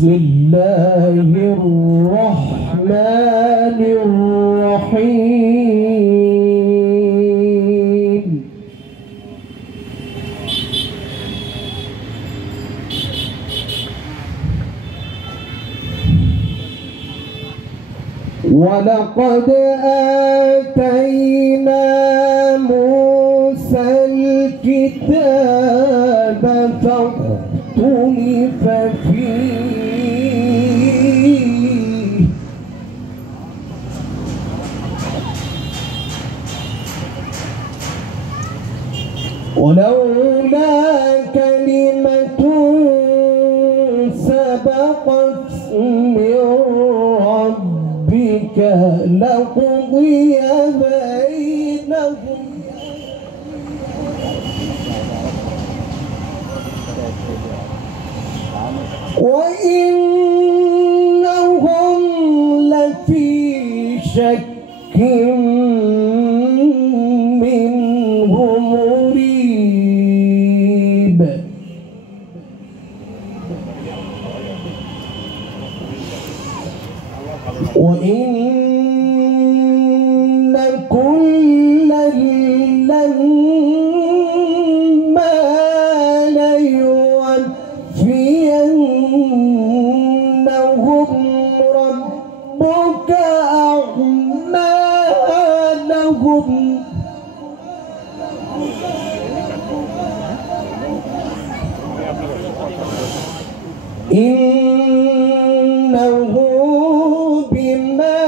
بسم الله الرحمن الرحيم. ولقد آتينا موسى الكتاب فاختلف فيه ولولا كلمة سبقت من ربك لقضي بينهم وإنهم لفي شك منه مريب. وإن كلا لما ليوفينهم ربك أعمالهم إنه بما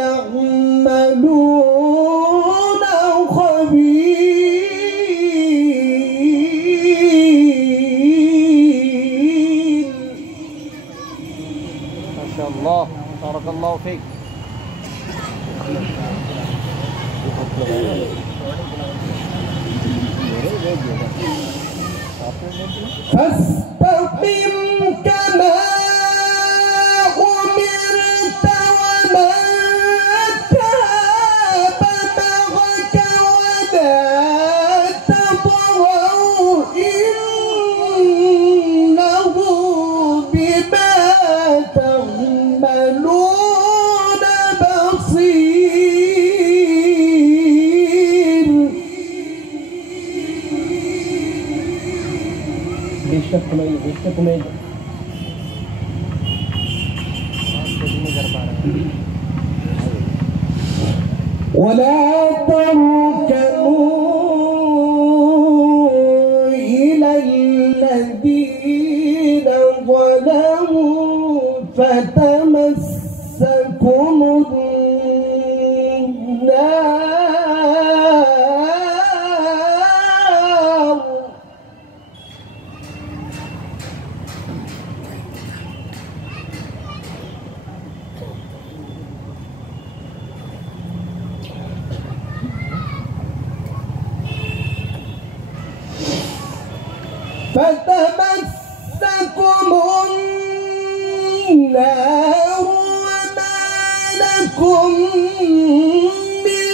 يعملون خبير. ما شاء الله بارك الله فيك. فاستقم كما أمرت ومن تاب معك ولا تطغوا إنه بما تعملون بصير. ولا تركنوا إلى الذين ظلموا فتمسكم النار وما لكم من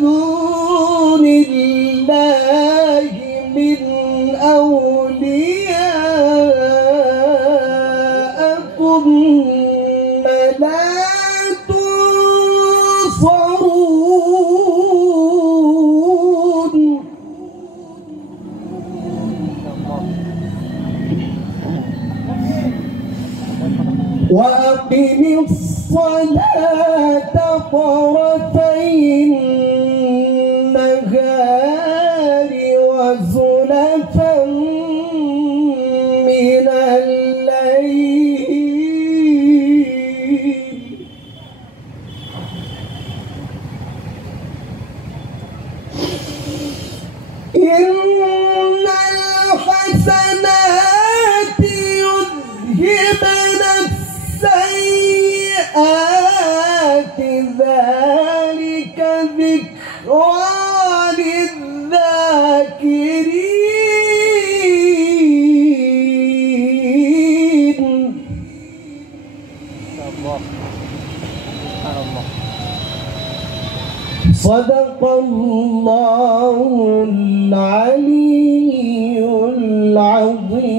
دون الله من أولياء ثم لا تنصرون. وأقم الصلاة طرفي النهار وزلفا من الليل إن الحسنات يذهبن السيئات ذلك ذكرى للذاكرين. صدق الله العلي العظيم.